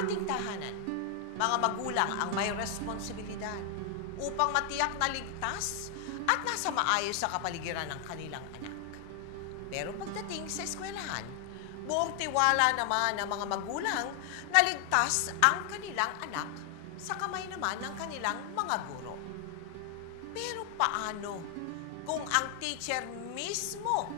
Sa ating tahanan, mga magulang ang may responsibilidad upang matiyak na ligtas at nasa maayos sa kapaligiran ng kanilang anak. Pero pagdating sa eskwelahan, buong tiwala naman ng mga magulang na ligtas ang kanilang anak sa kamay naman ng kanilang mga guro. Pero paano kung ang teacher mismo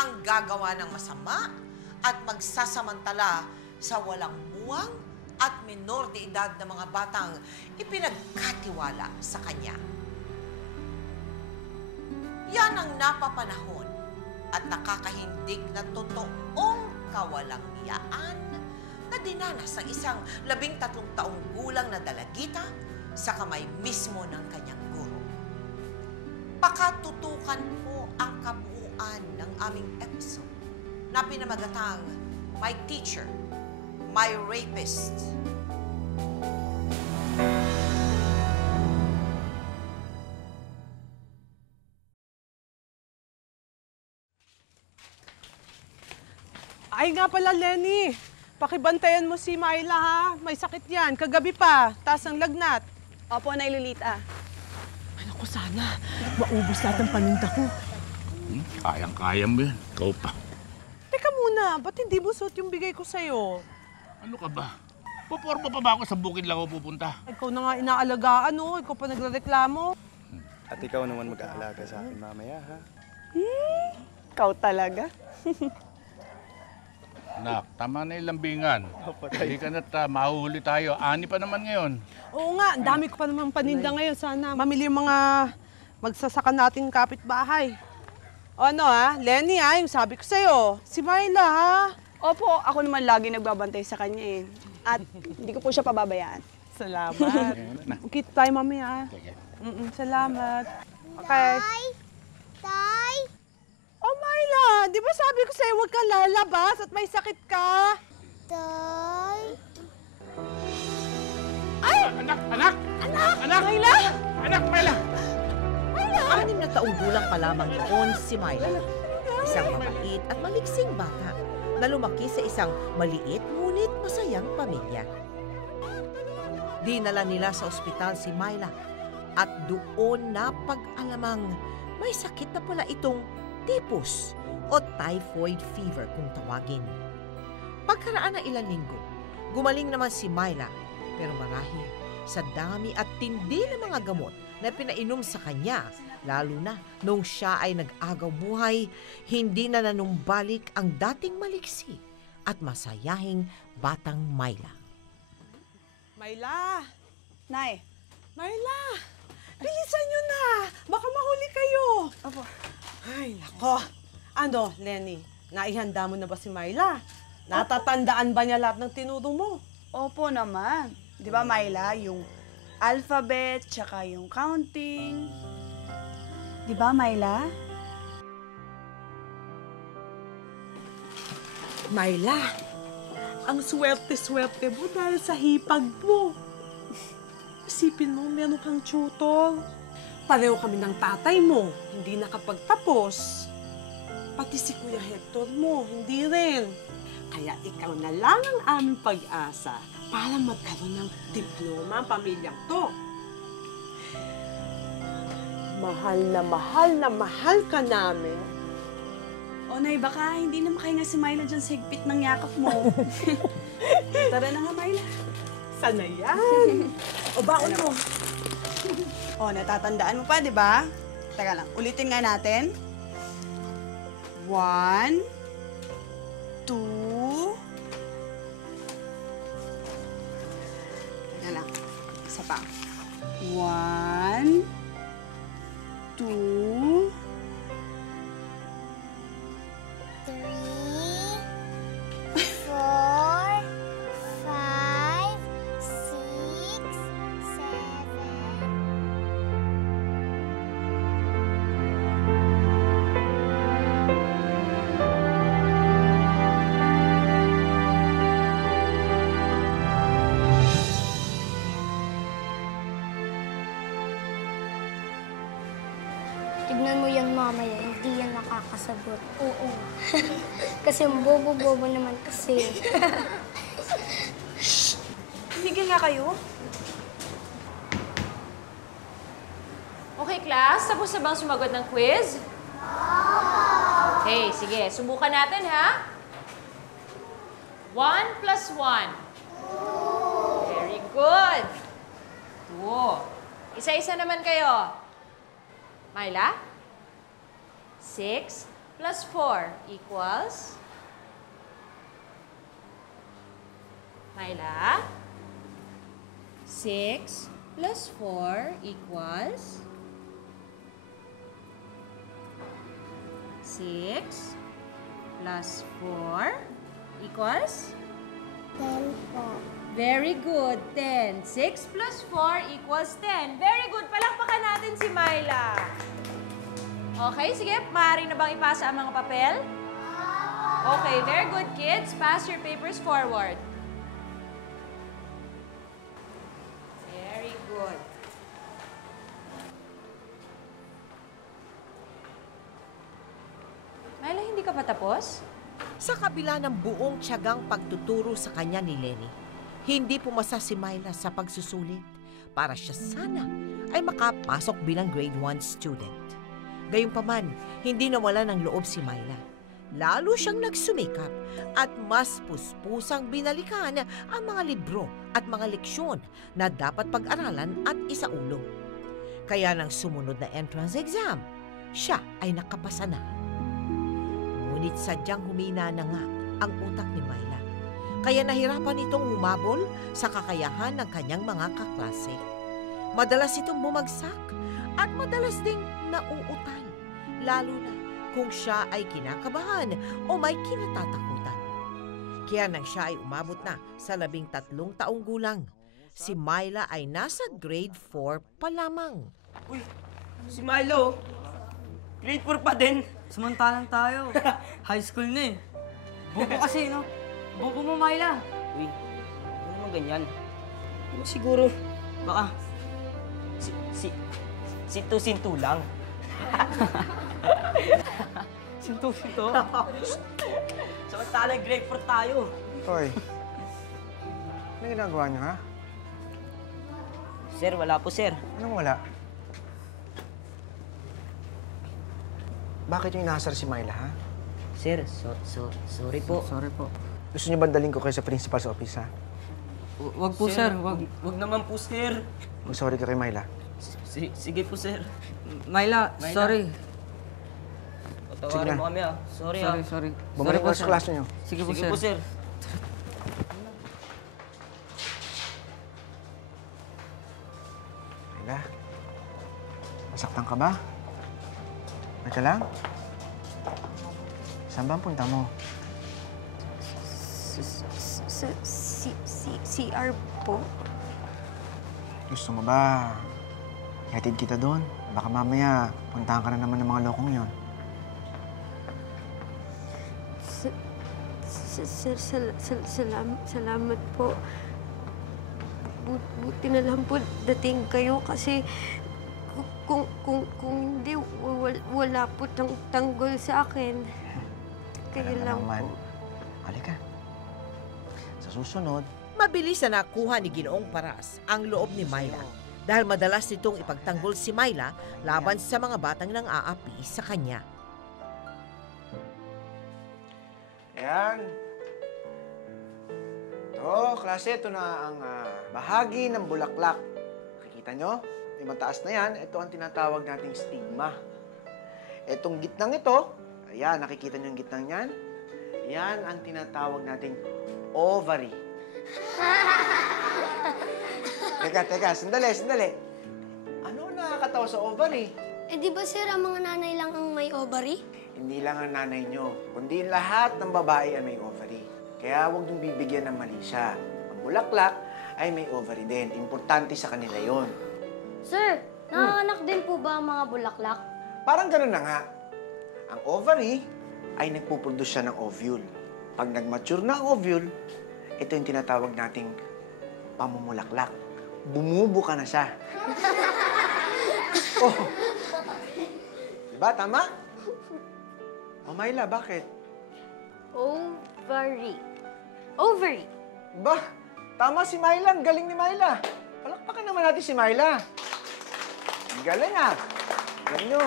ang gagawa ng masama at magsasamantala sa walang muwang at menor de edad na mga batang ipinagkatiwala sa kanya? Yan ang napapanahon at nakakahindig na totoong kawalang-iyaan na dinanas ng isang 13 taong gulang na dalagita sa kamay mismo ng kanyang guro. Pakatutukan po ang kabuuan ng aming episode na pinamagatang My Teacher, My Rapist. Ay nga pala, Lenny. Pakibantayan mo si Myla, ha? May sakit yan. Kagabi pa. Taas ang lagnat. Opo, Nay Lolita. Ay, naku, sana. Maubos lahat ang paninda ko. Kayang-kaya mo yan. Ikaw pa. Teka muna, ba't hindi mo suot yung bigay ko sa'yo? Ano ka ba? Puporma pa ba ako sa bukid lang ako pupunta? Ikaw na nga inaalagaan, no? Ikaw pa nagrereklamo. At ikaw naman mag-aalaga sa akin mamaya, ha? Ikaw talaga. Nak, tama na yung lambingan. Opo, Hindi ka na't mahuhuli tayo. Ani pa naman ngayon. Oo nga, ang dami ko pa naman paninda ngayon. Sana mamili yung mga magsasaka nating kapitbahay. O ano, ha? Lenny, ha? Yung sabi ko sa'yo. Si Myla, ha? Opo, ako naman lagi nagbabantay sa kanya eh. At hindi ko po siya pababayaan. Salamat. Kita tayo, mami, ha? Sige. Salamat. Okay. Tay! Oh, Myla, di ba sabi ko sa'yo huwag kang lalabas at may sakit ka? Tay! Ay! Anak! Anak! Anak! Anak! Myla! Anak! Myla! 6 na taong gulang pa lamang noon si Myla. Isang mabait at maliksing bata na lumaki sa isang maliit ngunit masayang pamilya. Dinala nila sa ospital si Myla at doon napag-alamang may sakit na pala itong typhus o typhoid fever kung tawagin. Pagkaraan ng ilang linggo, gumaling naman si Myla pero marahil sa dami at tindi ng mga gamot na pinainom sa kanya, lalo na nung siya ay nag-agaw buhay, hindi na nanumbalik ang dating maliksi at masayahing batang Myla. Myla! Nay. Myla! Bilisan nyo na! Baka mahuli kayo! Opo. Ay, nako. Ano, Lenny? Naihanda mo na ba si Myla? Natatandaan ba niya lahat ng tinuro mo? Opo naman. Di ba, Myla, yung alphabet, tsaka yung counting. Di ba, Myla? Myla, ang swerte-swerte mo dahil sa hipag mo. Isipin mo, meron kang tutor. Pareho kami ng tatay mo, hindi nakapagtapos. Pati si Kuya Hector mo, hindi rin. Kaya ikaw na lang ang aming pag-asa para magkaroon ng diploma ang pamilyang to. Mahal na mahal ka namin. O, Nay, baka hindi na makahinga si Myla dyan sa higpit ng yakap mo. Tara na nga, Myla. Sana yan. O baon mo. O, natatandaan mo pa, di ba? Teka lang, ulitin nga natin. 1, 2. Teka lang, isa pa. 1, 2. 3, 4, 5, 6, 7. Tignan mo yan mamaya, hindi yan nakakasagot. Oo. Kasi bobo-bobo naman kasi. tumigil nga kayo. Okay, class. Tapos na bang sumagot ng quiz? Okay, sige. Subukan natin, ha? 1 plus 1. Very good. 2. Isa-isa naman kayo. Myla? 6 plus 4 equals? Myla? 6 plus 4 equals? 6 plus 4 equals? 10 po. Very good. 10. 6 plus 4 equals 10. Very good. Palakpakan natin si Myla. Okay, sige. Maaari na bang ipasa ang mga papel? Okay, very good, kids. Pass your papers forward. Very good. Myla, hindi ka pa tapos? Sa kabila ng buong tiyagang pagtuturo sa kanya ni Lenny, hindi pumasa si Myla sa pagsusulit para siya sana ay makapasok bilang grade 1 student. Gayunpaman, hindi nawala ng loob si Myla. Lalo siyang nagsumikap at mas puspusang binalikan ang mga libro at mga leksyon na dapat pag-aralan at isaulo. Kaya nang sumunod na entrance exam, siya ay nakapasa na. Ngunit sadyang humina na nga ang utak ni Myla. Kaya nahirapan itong humabol sa kakayahan ng kanyang mga kaklase. Madalas itong bumagsak at madalas ding nauutal, lalo na kung siya ay kinakabahan o may kinatatakutan. Kaya nang siya ay umabot na sa 13 taong gulang, si Myla ay nasa grade 4 pa lamang. Uy, si Milo. Grade 4 pa din. Samantalang tayo. High school na eh. Bobo kasi, no? Bobo mo, Myla. Uy, ano naman ganyan? Ano siguro, baka, sintu-sintu lang. Sinto-sinto. Samantalang grade 4 tayo. Hoy, ano ginagawa niyo, ha? Sir, wala po, sir. Anong wala? Bakit yung inaasar si Myla, ha? Sir, sorry po. Sorry po. Gusto niyo ba dalhin ko kayo sa principal's office, ha? Wag po, sir. Wag. Wag naman po, sir. Mag-sorry ka kay Myla. Sige po, sir. Myla, sorry. Sige Patawarin na. mo kami, ah. Sorry, Sorry, ah. sorry. Bumalik Sorry mo sa klase niyo. Sige po, Sige po, sir. Myla, nasaktan ka ba? Teka lang. Saan ba ang punta mo? CR po. Gusto mo ba hatid kita doon? Baka mamaya puntahan ka na naman ng mga lokong yon. Salamat po. Buti na lang po dating kayo kasi kung hindi, wala po tanggol sa akin. Kaya Alam lang naman. po. Halika. Sa susunod, Mabilis na nakuha ni Ginoong Paras ang loob ni Myla dahil madalas nitong ipagtanggol si Myla laban sa mga batang nang aapi sa kanya. ayan. Ito, klase, ito na ang bahagi ng bulaklak. Nakikita nyo? Yung mataas na yan, ito ang tinatawag nating stigma. Itong gitnang ito, ayan, nakikita nyo yung gitnang yan? Yan ang tinatawag nating ovary. Teka, sandali. Ano nakakatawa sa ovary? Eh di ba sir, ang mga nanay lang ang may ovary? Hindi lang ang nanay nyo, kundi lahat ng babae ay may ovary. Kaya huwag niyong bibigyan ng mali siya. Ang bulaklak ay may ovary din. Importante sa kanila yon. Sir, nanganganak din po ba ang mga bulaklak? Parang ganun na nga. Ang ovary ay nagpuproduce siya ng ovule. Pag nag-mature na ang ovule, ito yung tinatawag nating pamumulaklak. Bumubuka na siya. Oh. Diba? Tama? O Myla, bakit? Ovary. Ovary. Ba? Tama si Myla. Ang galing ni Myla. Palakpakan naman natin si Myla. Ang galing ah. Galing nyo.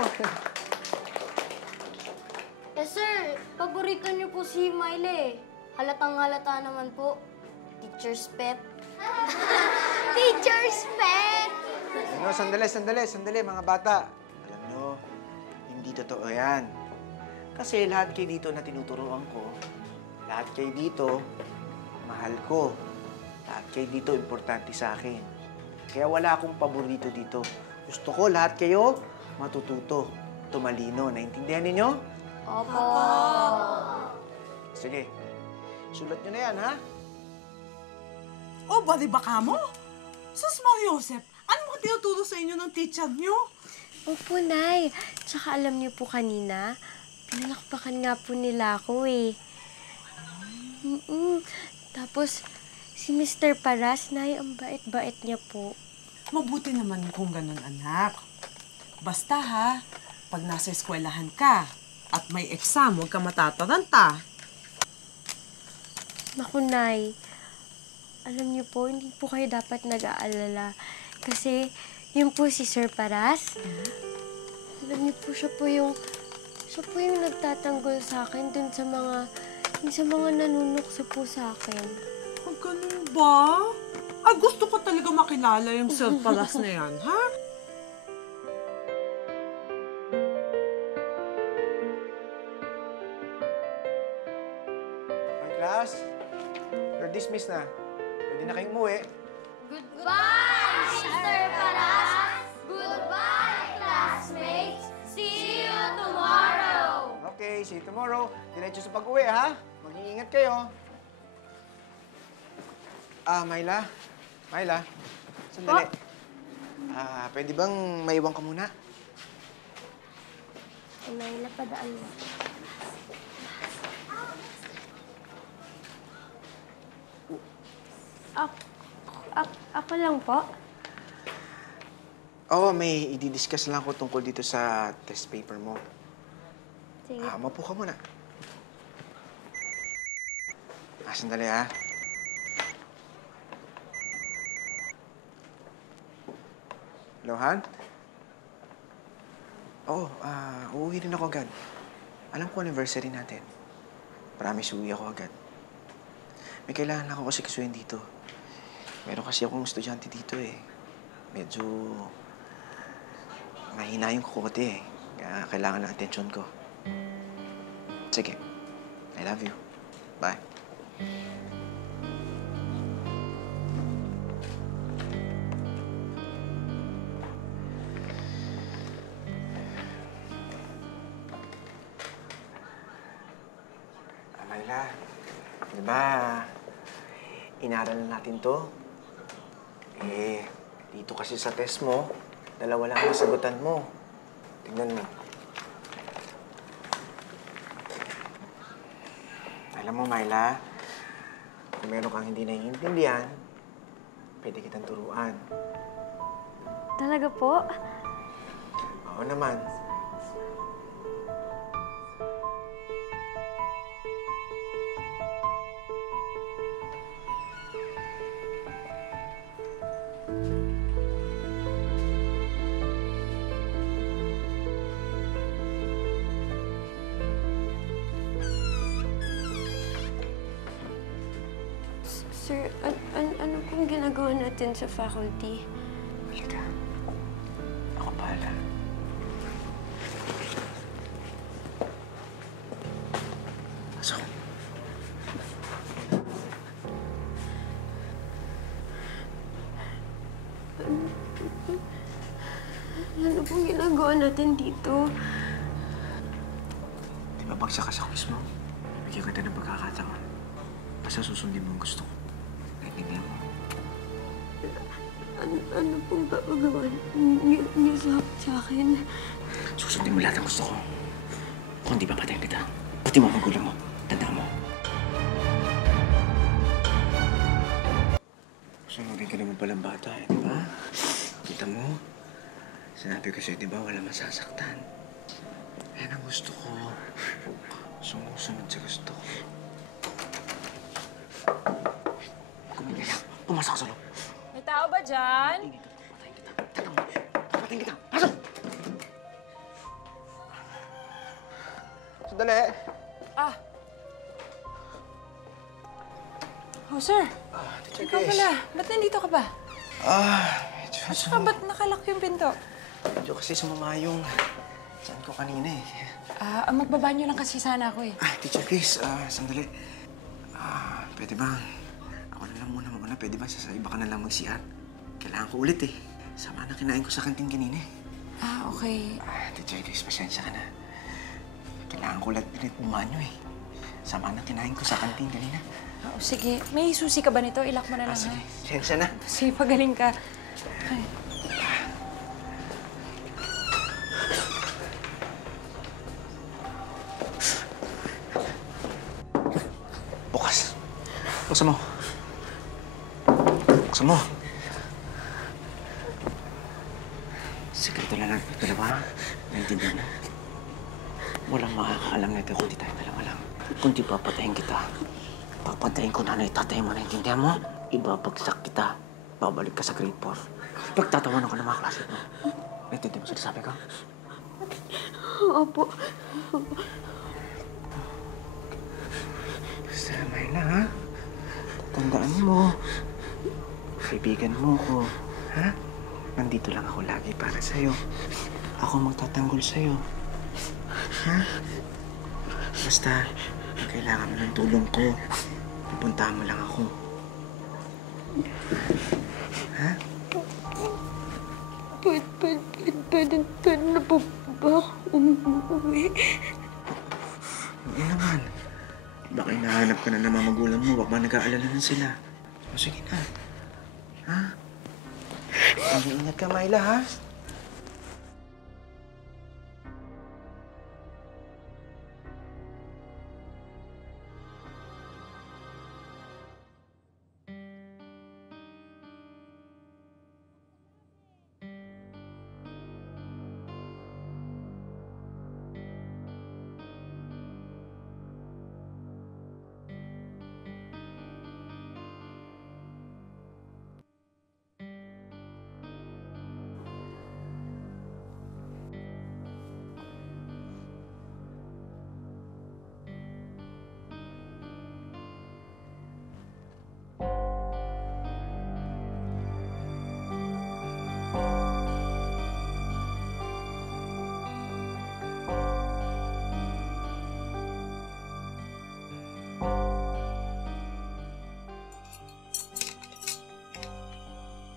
Eh sir, paborito niyo po si Miley. Halatang halata naman po. Teacher's pet. Teacher's pet! Ano, sandali, mga bata. Alam nyo, hindi totoo yan. Kasi lahat kayo dito na tinuturuan ko, lahat kayo dito, mahal ko. Lahat kayo dito, importante sa akin. Kaya wala akong paborito dito. Gusto ko lahat kayo matututo, tumalino. Naintindihan ninyo? Opo. Sige, sulat nyo na yan, ha? O, bali ba ka mo? Sus, Mariosep, ano mga tinuturo sa inyo ng teacher nyo? Opo, Nay. Tsaka alam niyo po kanina, pinalakpakan nga po nila ako eh. Tapos, si Mr. Paras, Nay, ang bait-bait niya po. Mabuti naman kung ganun, anak. Basta ha, pag nasa eskwelahan ka at may exam, huwag ka matataranta. Naku, Nay. Alam niyo po, hindi po kayo dapat nag-aalala. Kasi, yun po si Sir Paras. Alam niyo po, siya po yung nagtatanggol sa akin dun sa mga nanunukso po sa akin. Ang ganun ba? Gusto ko talaga makilala yung Sir Paras na yan, ha? My class, you're dismissed na. Pwede na kayong umuwi. Goodbye, Mr. Paras! Goodbye, classmates! See you tomorrow! Okay, see you tomorrow. Diretso sa pag-uwi, ha? Mag-iingat kayo. Myla. Myla, sandali. Pwede bang maiwan ka muna? Mayla, padaan mo. Ako lang po. Oo, may i-discuss lang ko tungkol dito sa test paper mo. Sige. Mapo ka muna. Sandali, ha? Hello, Han? Oo, uuwi rin ako agad. Alam ko anniversary natin. Promise, uuwi ako agad. May kailangan lang ako kasi kasuhin dito. Meron kasi akong estudyante dito eh. Medyo mahina yung kukote eh. Kaya kailangan ng atensyon ko. Sige. I love you. Bye. Myla, di ba inaral natin to? Dito kasi sa test mo, dalawa lang ang sagutan mo. Tingnan mo. Alam mo, Myla, kung meron kang hindi naiintindihan, pwede kitang turuan. Talaga po? Oo naman. Sir, ano pong ginagawa natin sa faculty? Halika. Ako bahala. Pasok. Ano pong ginagawa natin dito? Di ba bagsak ka sa quiz mo? Bigyan kita ng pagkakataon. Basta susundin mo ang gusto ko. Naintindihan mo? Ano pong papagawa niyo sa akin? Susundin mo lahat ng gusto ko. Kung di papatayin kita, pati mga magulang mo. Tandaan mo. Sunodin ka naman palang bata, di ba? Kita mo? Sinabi ko sa'yo, di ba, wala masasaktan. Yan ang gusto ko. Sumusunod sa gusto ko. Kumigay. Pumasok ka sa loob. May tao ba dyan? Patayin kita. Teka mo. Patayin kita. Pasok! Sandali. Oh, sir. Teacher Ikaw Grace. pala. Ba't nandito ka ba? Medyo, Saka ba't nakalak yung pinto? medyo kasi sumama yung saan ko kanina eh. Magbabanyo lang kasi sana ako eh. Teacher Grace, sandali. Pwede ba? Ako na lang muna. Pwede ba sa iba ka na lang mag-CR? Kailangan ko ulit eh. Sama na kinain ko sa kantin kanina eh. Okay. Teacher Grace, pasensya ka na. Kailangan ko ulit bumanyo eh. Sama na kinain ko sa kantin kanina. Sige. May susi ka ba nito? Ilak mo na lang, Sige, ha? pasensya na. Sige, pagaling ka. Ay. Bukas. Buksan mo. Buksan mo. Sikreto lang natin dalawa. Naintindihan mo? Walang makakaalam nito kundi tayo dalawa lang. Kung di papatayin kita, papatayin ko nanay tatay mo. Naintindihan mo? Ibabagsak kita. Babalik ka sa grade 4. Pagtatawanan ko ng mga klase mo. Naintindihan mo sa sabi ko? Opo. Basta, Myla, ha? Tandaan mo. Kaibigan mo ko. Ha? Nandito lang ako lagi para sa'yo. Ako magtatanggol sa'yo. Ha? Basta, kung kailangan mo ng tulong ko, pupuntahan mo lang ako. Ha? Pwede na po ba umuwi? Oo naman. Baka hinahanap ka na ng mga magulang mo. Baka nag-aalala na sila. O sige na. Ha? Mag-iingat ka, Myla, ha?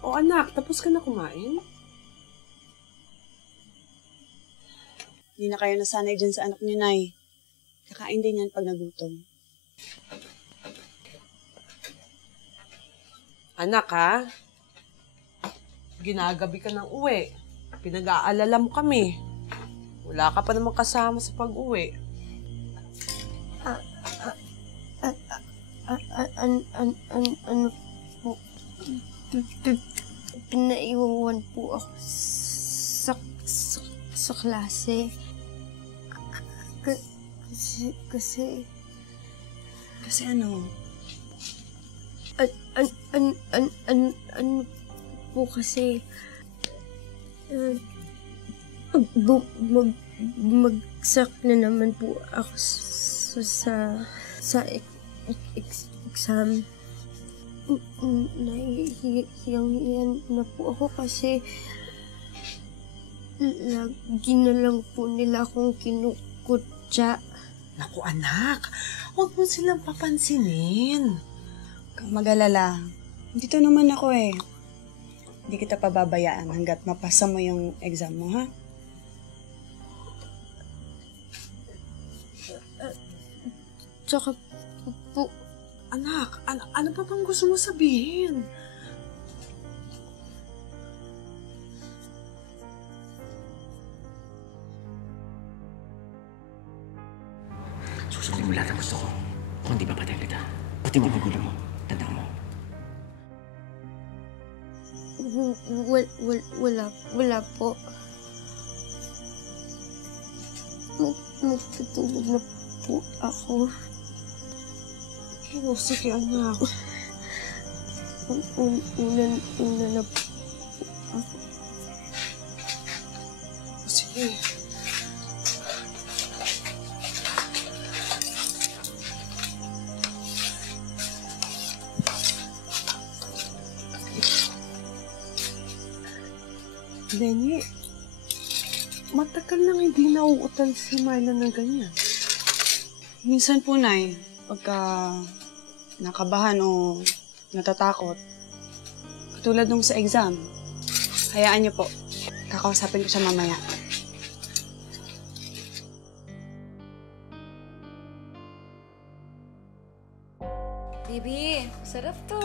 O anak, tapos ka na kumain? Hindi na kayo nasanay dyan sa anak niyo, Nay. Kakain din yan pag nagutom. Anak, ha? Ginagabi ka ng uwi. Pinag-aalala mo kami. Wala ka pa namang kasama sa pag-uwi. Ano po? Pinaiwan po ako sa klase. Kasi ano? Ano po kasi magsak na naman po ako sa exam. Nahihiyang na po ako kasi lagi na lang po nila akong kinukutya. Naku, anak. Huwag mo silang papansinin. Kang mag-alala. Dito naman ako eh. Hindi kita pababayaan hanggat mapasa mo yung exam mo, ha? Tsaka po, Anak, ano pa bang gusto mo sabihin? Susundin mo lahat ang gusto ko. Kung di papatayin kita, pati mga magulang mo. Tandaan mo. wala po. Magtutulog na po ako. Oh, sige, anak. Una na po. Sige. Lenny, matagal nang hindi nauutal si Marla ng ganyan. Minsan po, Nay, pagka nakabahan o natatakot, katulad nung sa exam, hayaan niyo po. Kakausapin ko siya mamaya. Baby, sarap to.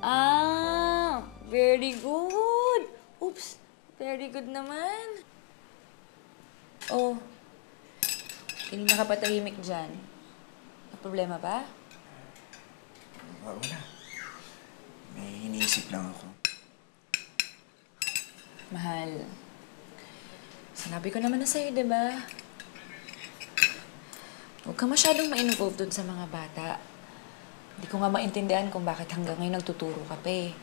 Ah, very good. Oops, very good naman. Oh, kanina ka pa tahimik dyan. May problema ba? Wala. May iniisip lang ako. Mahal, sinabi ko naman na sa'yo, diba? Huwag ka masyadong ma-involve dun sa mga bata. Hindi ko nga maintindihan kung bakit hanggang ngayon nagtuturo ka pa eh.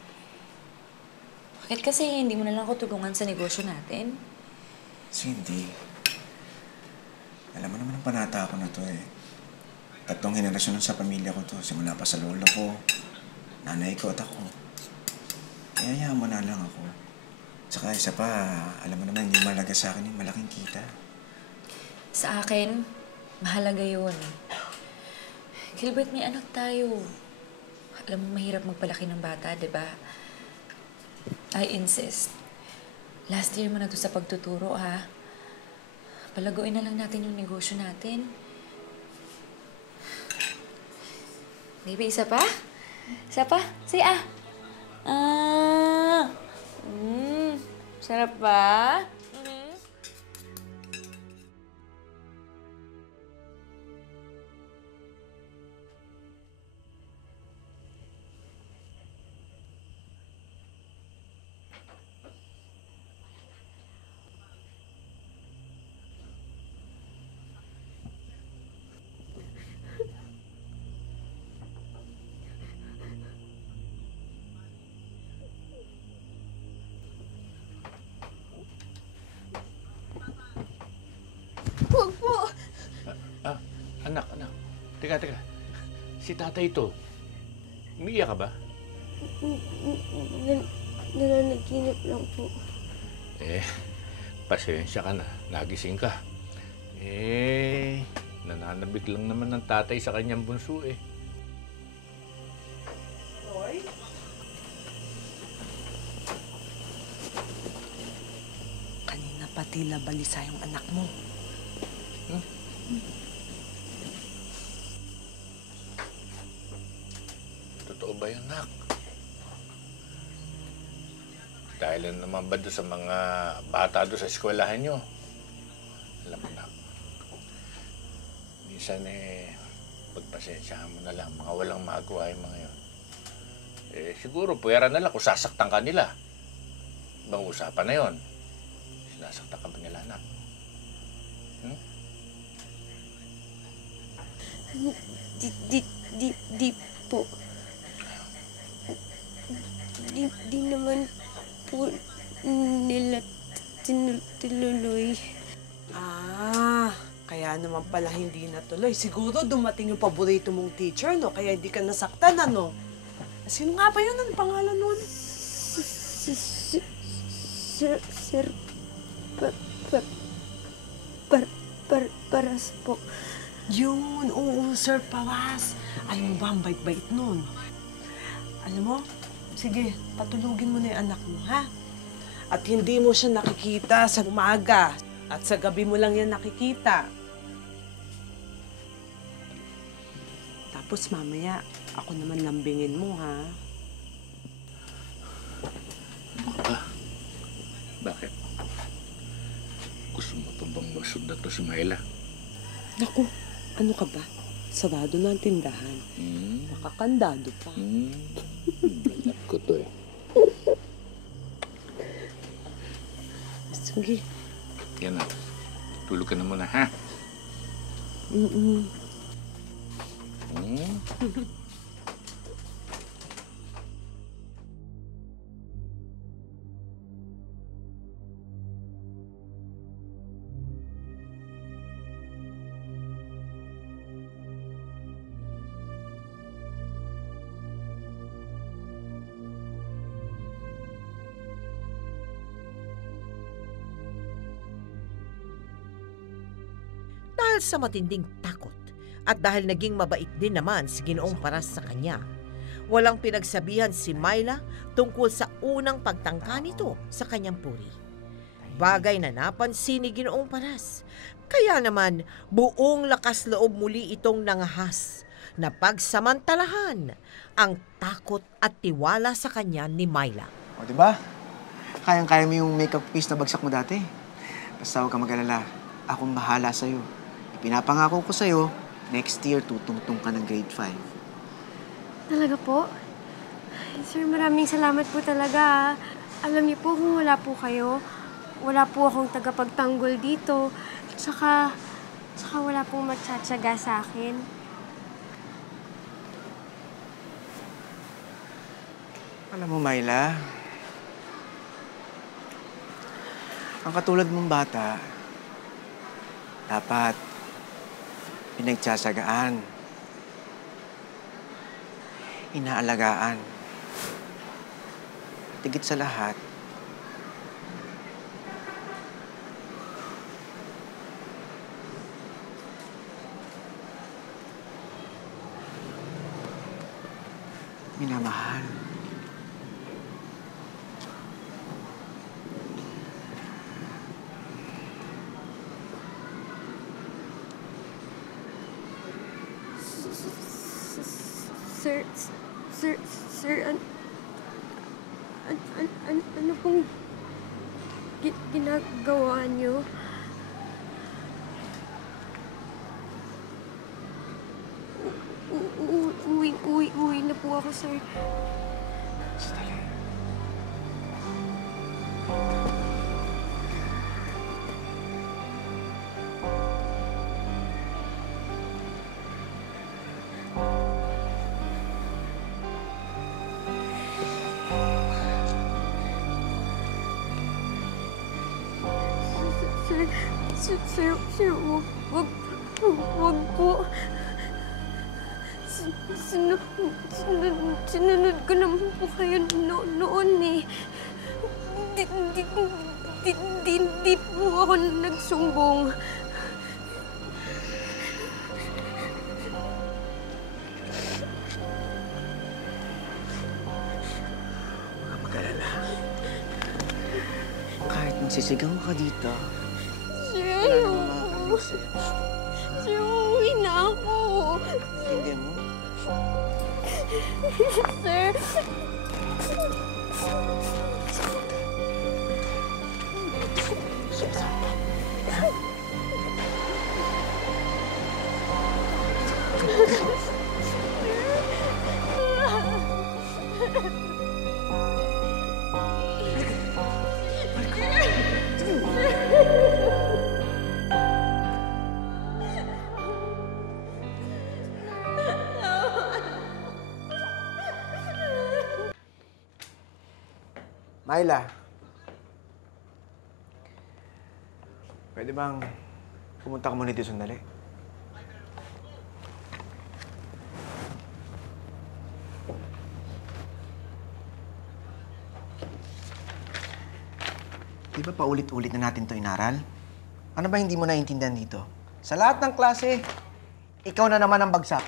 Bakit kasi hindi mo na lang ako tulungan sa negosyo natin? Cindy, alam mo naman ang panata ako na to eh. 3 henerasyon sa pamilya ko to. Simula pa sa lola ko, nanay ko at ako. Kaya hayaan mo na lang ako. Saka isa pa, alam mo naman hindi mahalaga sa akin yung malaking kita. Sa akin, mahalaga yun. Gilbert, may anak tayo. Alam mo, mahirap magpalaki ng bata, di ba? I insist. Last year mo na to sa pagtuturo, ha? Palaguin na lang natin yung negosyo natin. Baby, isa pa? Isa pa? Say ah! Ah! Sarap ba? Huwag po! Anak. Teka. Si tatay ito. Umiiyak ka ba? Nananaginip lang po. Pasensya ka na. Nagising ka. Nananabik lang naman ng tatay sa kanyang bunso eh. Roy? Kanina pati balisa yung anak mo. Totoo ba yun, Nak? Dahil naman ba doon sa mga bata doon sa eskwelahan nyo? Alam mo, Nak, minsan pagpasensyahan mo na lang, mga walang magawa yung mga yun. Siguro, pwera na lang kung sasaktan ka nila. Ibang usapan na yun. Sinasaktan ka ba nila, Nak? Di po. Di naman po nila tinuloy. Kaya naman pala hindi natuloy. Siguro dumating yung paborito mong teacher, no? Kaya hindi ka nasaktan, ano? Sino nga ba yun? Ano pangalan nun? Sir Paras po. Yun, oo, Sir Paras. Alam mo ba, ang bait-bait nun. Alam mo, sige, patulugin mo na yung anak mo, ha? At hindi mo siya nakikita sa umaga. At sa gabi mo lang yan nakikita. Tapos mamaya, ako naman lambingin mo, ha? Ano ka ba? Bakit? Gusto mo pa bang masundan to si Myla? Naku, ano ka ba? Sarado na ang tindahan. Nakakandado pa. Alam ko to eh. Sige. Yan na. Tulog ka na muna, ha? Dahil sa matinding takot at dahil naging mabait din naman si Ginoong Paras sa kanya, walang pinagsabihan si Myla tungkol sa unang pagtangka nito sa kanyang puri. Bagay na napansin ni Ginoong Paras. Kaya naman, buong lakas loob muli itong nangahas na pagsamantalahan ang takot at tiwala sa kanya ni Myla. O, di ba? Kayang-kaya mo yung makeup piece na bagsak mo dati. Basta huwag ka mag-alala. Akong bahala sa'yo. Ipinapangako ko sa'yo, next year tutungtong ka ng grade 5. Talaga po? Ay, sir, maraming salamat po talaga. Alam niyo po, kung wala po kayo, wala po akong tagapagtanggol dito. Tsaka wala pong magtsatsaga sa akin. Alam mo, Myla, ang katulad mong bata, dapat pinagtsatsagaan, inaalagaan. Tigit sa lahat, minamahal. Sir, ano pong ginagawa niyo? Uwi na po ako, sir. Sandali. Sir, wag po. Sinunod ko naman po kayo noon eh. Di po ako nagsumbong. Huwag ka mag-alala. Kahit magsisigaw ka dito, Sir, wala namang makakalisip. Sir, uwi na ako. Hindi mo? Sir. Myla, pwede bang pumunta ka muna dito sandali? Di ba paulit-ulit na natin to inaral? Ano ba hindi mo naiintindihan dito? Sa lahat ng klase, ikaw na naman ang bagsak.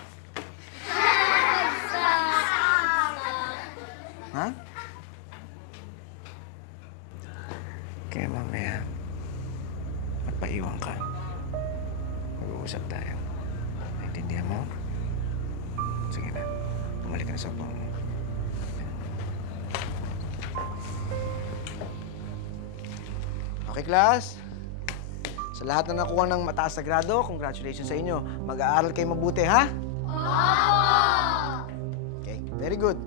Ha? Kaya mamaya, magpaiwan ka. Mag-uusap tayo. Naintindihan mo? Sige na. Bumalik ka na sa upuan mo. Okay, class? Sa lahat na nakuha ng mataas na grado, congratulations sa inyo. Mag-aaral kayo mabuti, ha? Okay, very good.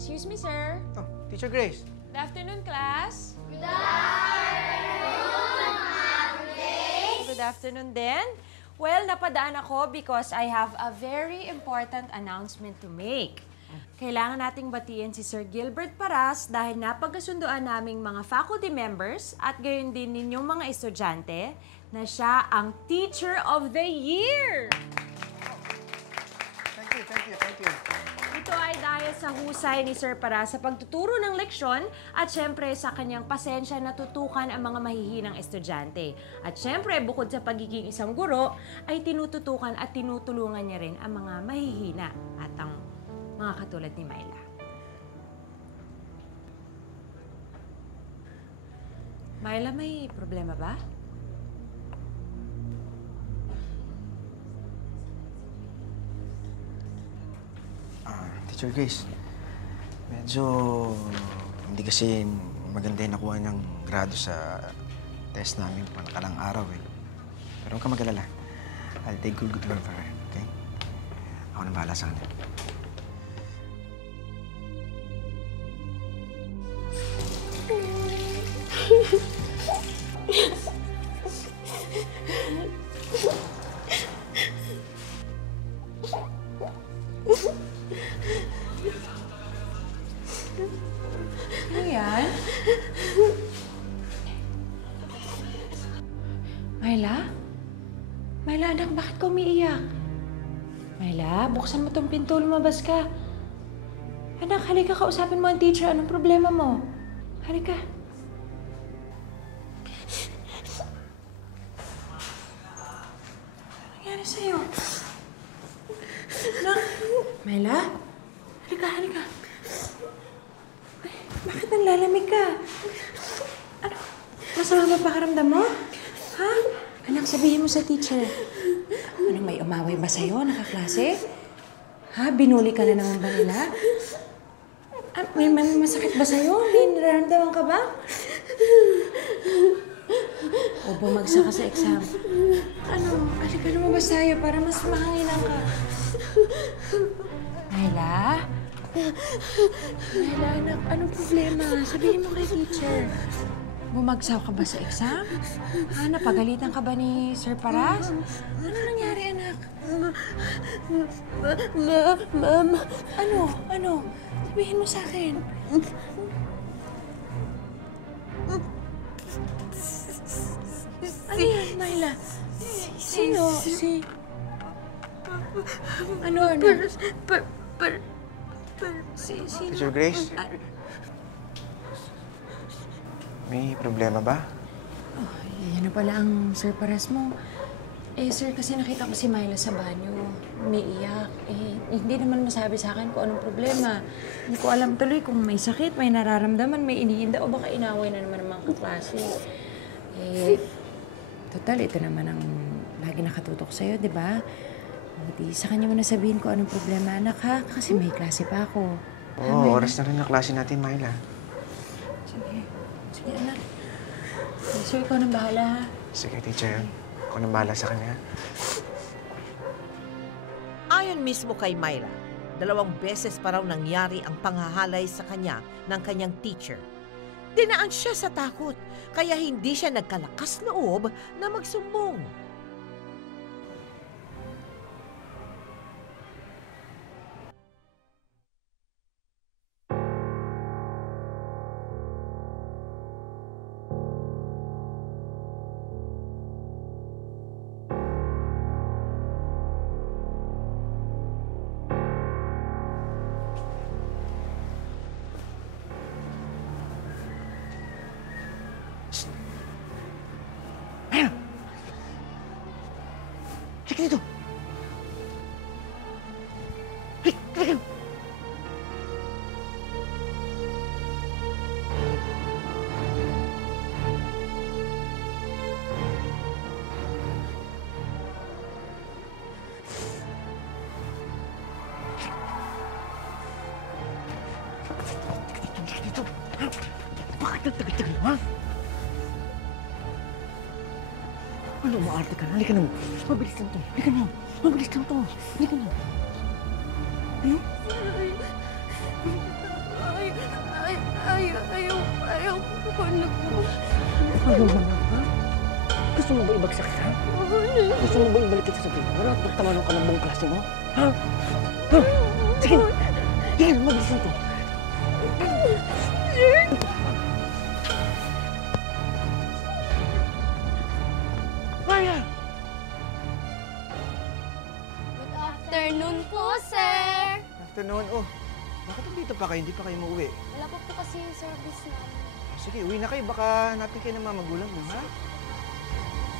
Excuse me, sir. Oh, Teacher Grace. Good afternoon, class. Good afternoon din. Well, napadaan ako because I have a very important announcement to make. Kailangan nating batiin si Sir Gilbert Paras dahil napagkasunduan naming mga faculty members at gayon din ninyong mga estudyante na siya ang Teacher of the Year! Thank you. Ito ay dahil sa husay ni Sir Paras sa pagtuturo ng leksyon at syempre sa kanyang pasensya na tutukan ang mga mahihinang estudyante. At syempre, bukod sa pagiging isang guro, ay tinututukan at tinutulungan niya rin ang mga mahihina at ang mga katulad ni Myla. Myla, may problema ba? Teacher Grace, medyo hindi kasi maganda yung nakuha niyang grado sa test namin pa nakalang araw eh. Pero huwag ka mag-alala. I'll take good care of her, okay? Ako na bahala sa kanya. Ano yan? Myla? Myla, anak, bakit ka umiiyak? Myla, buksan mo tong pinto, lumabas ka. Anak, halika, kausapin mo ang teacher. Anong problema mo? Halika. Ano nangyari sa'yo? Anak? Myla? Halika, halika. Bakit nanlalamig ka? Ano? Masama ba pakaramdam mo? Ha? Anak, sabihin mo sa teacher. Ano, may umaway ba sa'yo, nakaklase? Ha? Binuli ka na naman ba nila? May masakit ba sa'yo? May nararamdaman ka ba? O bumagsak ka sa exam? Ano? Halika lumabas tayo para mas mahanginan ka. Myla? Myla, anak, anong problema? Sabihin mo kay teacher. Bumagsaw ka ba sa exam? Ha, napagalitan ka ba ni Sir Paras? Ano nangyari, anak? Ma'am. Ano? Ano? Sabihin mo sa akin. Ano yan, Myla? Sino? Ano? Sino? Teacher Grace? May problema ba? Yan na pala ang Sir Paras mo. Sir, kasi nakita ko si Myla sa banyo. Umiiyak. Hindi naman masabi sa akin kung anong problema. Hindi ko alam tuloy kung may sakit, may nararamdaman, may iniinda, o baka inaway na naman ng mga kaklase. Total, ito naman ang lagi nakatutok sa'yo, di ba? Hindi, sa kanya mo na sabihin kung anong problema, anak, ha? Kasi may klase pa ako. Oo, oras na rin na klase natin, Myla. Sige. Sige, anak. Sir, ikaw nang bahala, ha? Sige, teacher. Ako nang bahala sa kanya. Ayon mismo kay Myla, 2 beses pa raw nangyari ang panghahalay sa kanya ng kanyang teacher. Dinaan siya sa takot, kaya hindi siya nagkalakas loob na magsumbong. Sige dito! Hey, talagang! Dito! Bakit nagtagal-tagal mo, ha? Ano, maarte ka na? Halika na mo. Mabilis lang to. Halika na. Mabilis lang to. Halika na. Ano? Ayaw ko na po. Ayaw mo na, ha? Gusto mo ba ibagsak ka? Gusto mo ba ibalik kita sa tribunal at pagtawanan ka ng buong klase mo? Ha? Ha? Sige na. Sige na, mabilis lang to. Maya! Good afternoon po, sir. Afternoon. Oh, Bakit nandito pa kayo? Hindi pa kayo umuwi? Wala pa po kasi yung service namin. Sige, uwi na kayo. Baka hanapin kayo ng mga magulang mo, ha?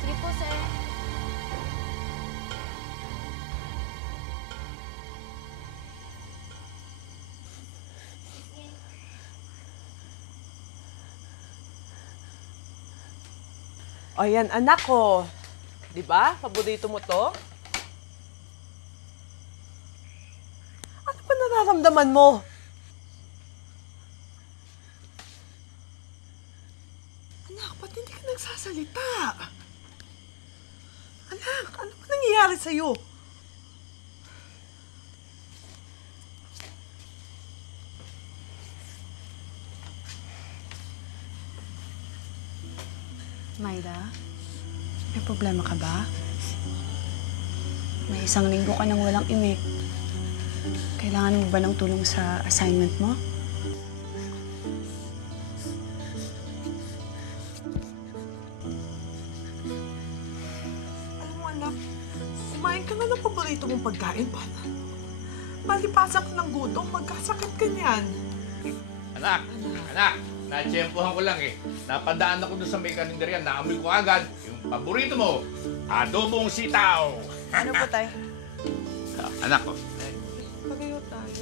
Sige po, sir. O yan, anak ko. Di ba? Paborito mo to? Ano ba nararamdaman mo? Anak, ba't hindi ka nagsasalita? Anak, ano ba nangyayari sa'yo? Myla, may problema ka ba? May 1 linggo ka nang walang imik. Kailangan mo ba ng tulong sa assignment mo? Alam mo, anak, kumain ka nga ng paborito mong pagkain para malipasan ka ng gutom, magkasakit ka niyan. Anak! Anak! Natsyempohan ko lang eh. Napadaan ako doon sa may karinderya. Naamoy ko agad yung paborito mo, adobong sitaw. Ano po, tay? Anak ko. Pagayo tayo.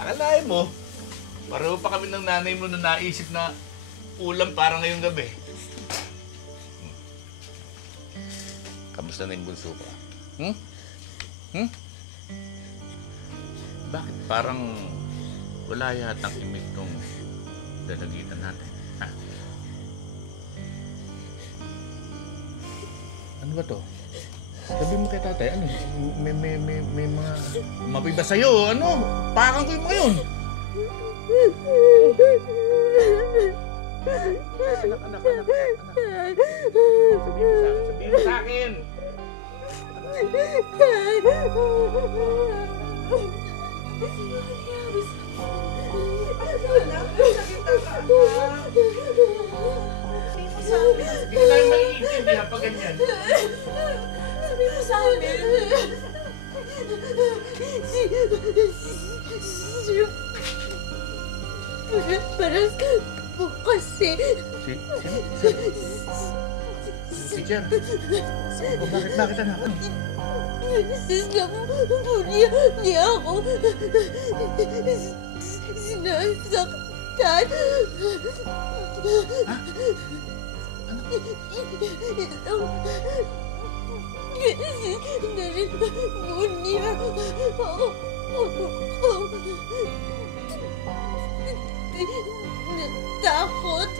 Akalain mo, pareho pa kami ng nanay mo na naisip na ulam para ngayong gabi. Kamusta na yung bunso ko? Bakit parang wala yatang imik tong dalagitan natin? Ha? Ano ba to? Sabi mo kay tatay, ano? May mga mabiba sa'yo, ano? Pakang ko yung mga yun. Anak. Sabihin mo sa akin. Hindi tayo maiintindihan pa ganyan. Sabi mo sa amin. Parang po kasi. Si Jan. Bakit anak? Sila po niya ako sinasaktan. Ha? Kasi narin po niya ako. Natakot.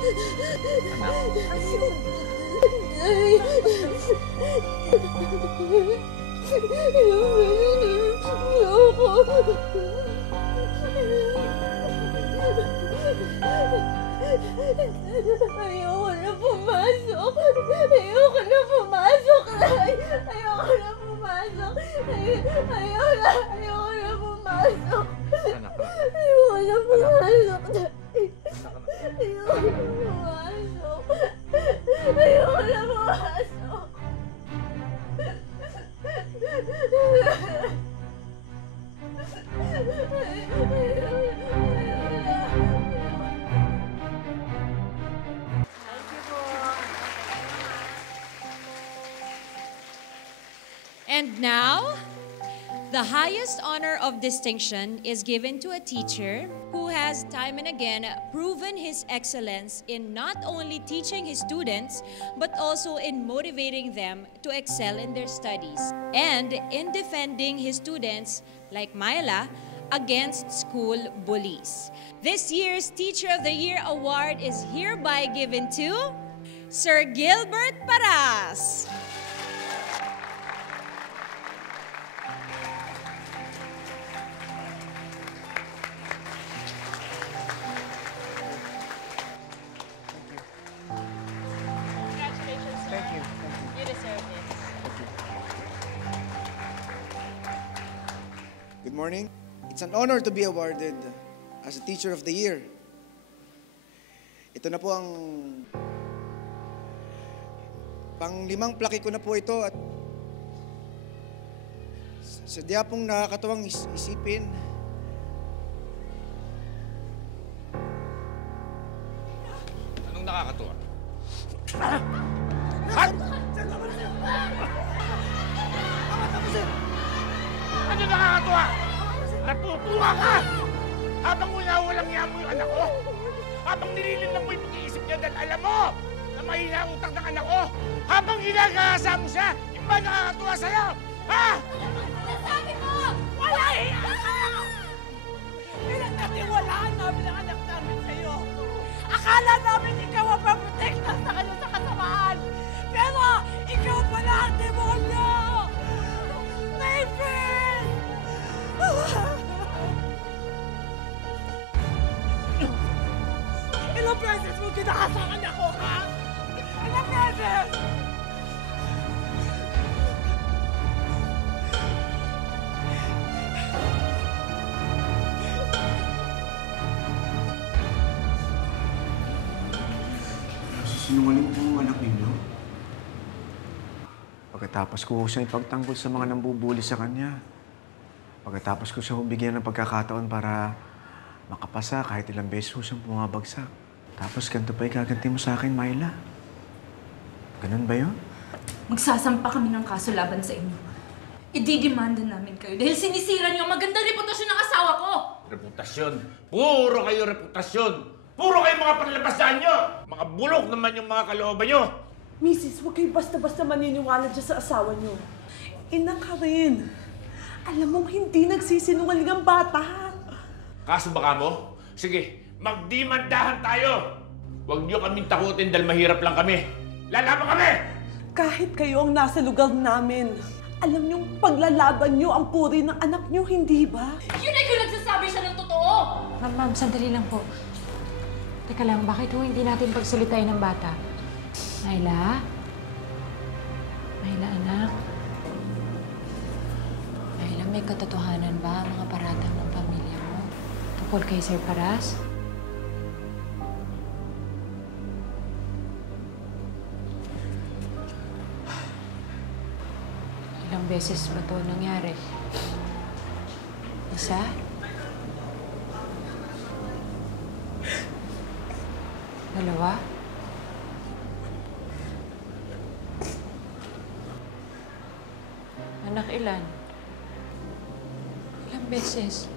Ayoko na pumasok. Ayoko na pumasok. Ayoko na pumasok. Ayoko na pumasok. Ayoko na pumasok. Ayoko na pumasok. Ayoko na pumasok. And now, the highest honor of distinction is given to a teacher who has time and again proven his excellence in not only teaching his students, but also in motivating them to excel in their studies and in defending his students, like Myla, against school bullies. This year's Teacher of the Year Award is hereby given to Sir Gilbert Paras. Thank you. You deserve it. Good morning. It's an honor to be awarded as a Teacher of the Year. Ito na po ang pang-5 plaque ko na po ito at Sadya pong nakakatuwang isipin. Anong nakakatuwa? Ano nakakatuwa? Natutuwa ka! Habang winawalang niya mo yung anak ko! Habang nililinlang mo yung pag-iisip niya dahil alam mo na mahina ang utak ng anak ko! Habang ginagahasa mo siya, yung ba nakakatuwa sa'yo? Ha? Sabi mo! Wala hiya ka! Pinagkatiwalaan namin ang anak namin sa'yo. Akala namin ikaw ang paprotektan sa kanya sa kasamaan. Pero ikaw pala ang demonyo! Maven! Ilang beses mo kinakasakan ako, ha? Ilang beses! Sinungaling po ang anak ninyo. Pagkatapos ko siya ipagtanggol sa mga nambubuli sa kanya. Pagkatapos ko siya bigyan ng pagkakataon para makapasa kahit ilang beses ko siyang bumabagsak. Tapos ganito pa igaganti mo sa akin, Myla. Ganun ba yun? Magsasampa kami ng kaso laban sa inyo. Ididemanda namin kayo dahil sinisira niyo ang magandang reputasyon ng asawa ko! Reputasyon? Puro kayo reputasyon! Puro kayo mga panlabasaan nyo! Mga bulok naman yung mga kalooban nyo! Mrs., huwag kayo basta-basta maniniwala dyan sa asawa niyo. Ina ka rin. Alam mong hindi nagsisinungaling ang bata. Kaso baka mo? Sige, magdimandahan tayo! Huwag nyo kaming takutin dahil mahirap lang kami. Lalaban kami! Kahit kayo ang nasa lugar namin, alam niyong paglalaban niyo ang puri ng anak niyo, hindi ba? Yun ay kung nagsasabi siya ng totoo! Ma'am, sandali lang po. Teka lang, bakit hindi natin pagsalitain ng bata? Myla? Myla, anak? Myla, may katotohanan ba ang mga paratang ng pamilya mo tungkol kay Sir Paras? Ilang beses ba ito nangyari? Isa? Dalawa? Anak, ilan? Ilang beses?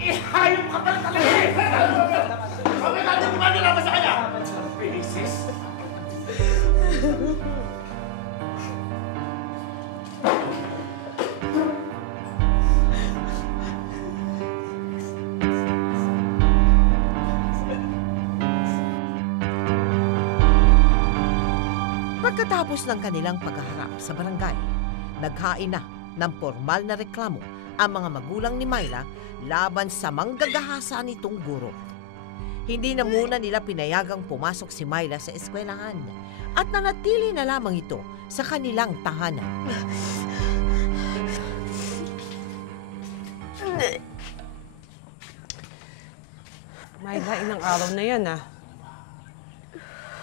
Ihayop ka pala talaga eh! Kami natin gumagalaman sa kanya! Beses? Pagkatapos ng kanilang paghaharap sa barangay, naghain na ng formal na reklamo ang mga magulang ni Myla laban sa manggagahasa nitong guro. Hindi na muna nila pinayagang pumasok si Myla sa eskwelahan at nanatili na lamang ito sa kanilang tahanan. Myla, ilang araw na yan, ah.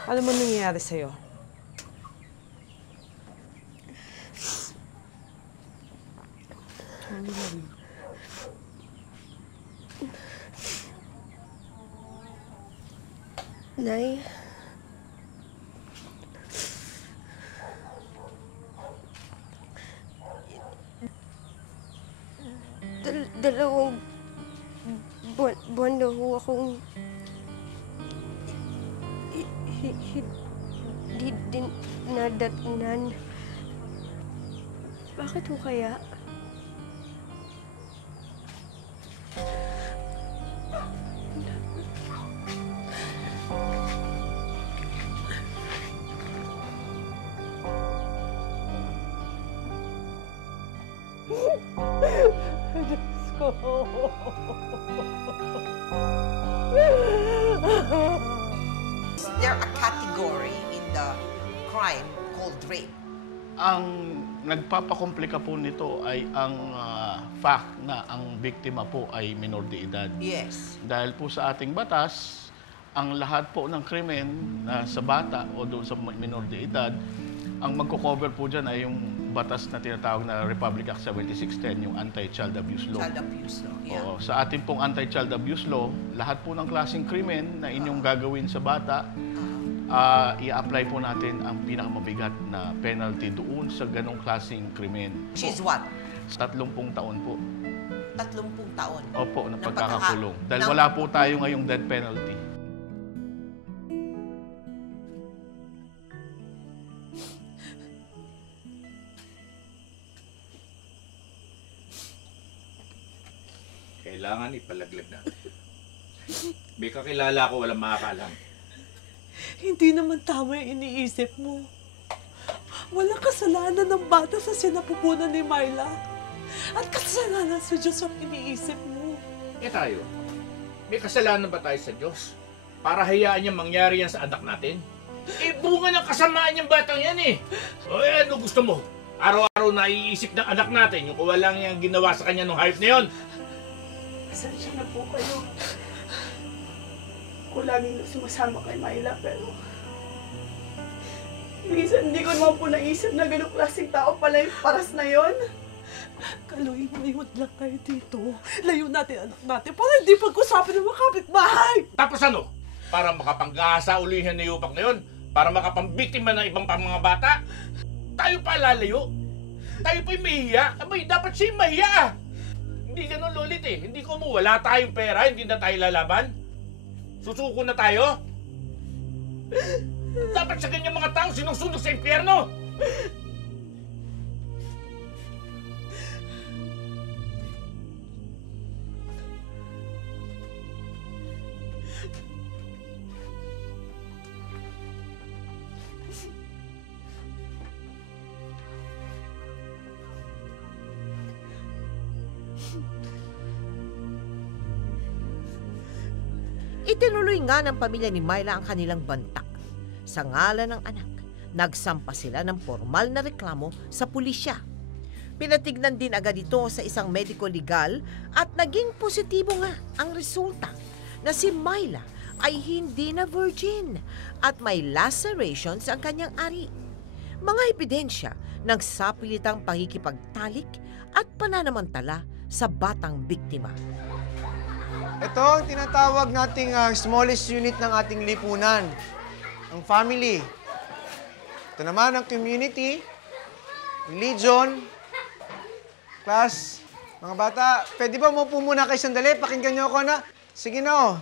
Ano man nangyayari sa'yo? Nay? Dalawang buwan na ho akong hindi din nadatnan. Bakit ho kaya? Diyos ko. Is there a category in the crime called rape? Ang nagpapakomplika po nito ay ang fact na ang biktima po ay minor de edad. Yes. Dahil po sa ating batas, ang lahat po ng krimen na sa bata o doon sa minor de edad, ang magko-cover po dyan ay yung batas na tinatawag na Republic Act 7610, yung Anti-Child Abuse Law. Child abuse law, yeah. Oo, sa ating pong Anti-Child Abuse Law, lahat po ng klaseng krimen na inyong gagawin sa bata, i-apply po natin ang pinakamabigat na penalty doon sa ganong klaseng krimen. Which is what? 30 taon po. 30 taon. Opo, na pagkakakulong. Dahil wala po tayo ngayong death penalty. Kailangan ipalaglag natin. May kakilala ko, walang makakalam. Hindi naman tama yung iniisip mo. Walang kasalanan ng bata sa sinapupunan ni Myla. At kasalanan sa Diyos ang iniisip mo. Eh tayo, may kasalanan ba tayo sa Diyos? Para hayaan niya mangyari yan sa anak natin? Eh, bunga ng kasamaan niyang batang yan eh. O ano gusto mo? Araw-araw na iisip ng anak natin yung kung walang yung ginawa sa kanya nung hayop na yun. Pasensya na po kayo. Ako laging sumasama kay Myla, pero minsan hindi ko naman po naisip na ganong klaseng tao pala yung paras na yon. Kaloy, mayroon lang kayo dito. Layo natin anak natin para hindi pag-usapan ng mga kapitbahay. Tapos ano? Para makapanggasa ulihan ni Yupak na yun? Para makapambiktima ng ibang pang mga bata? Tayo pa lalayo? Tayo pa'y mahiya? Abay, dapat siya'y mahiya! Hindi ganun, Lolit eh. Hindi ko mo, wala tayong pera, hindi na tayo lalaban. Susuko na tayo. Dapat sa ganyan mga tao sinusunog sa impyerno. Itinuloy nga ng pamilya ni Myla ang kanilang bantak. Sa ngalan ng anak, nagsampa sila ng formal na reklamo sa pulisya. Pinatignan din agad ito sa isang medico-legal at naging positibo nga ang resulta na si Myla ay hindi na virgin at may lacerations ang kanyang ari. Mga ebidensya ng sapilitang pakikipagtalik at pananamantala sa batang biktima. Ito ang tinatawag nating smallest unit ng ating lipunan, ang family. Ito naman ang community, religion, class. Mga bata, pwede ba umupo muna kayo sandali? Pakinggan niyo ako na. Sige na oh.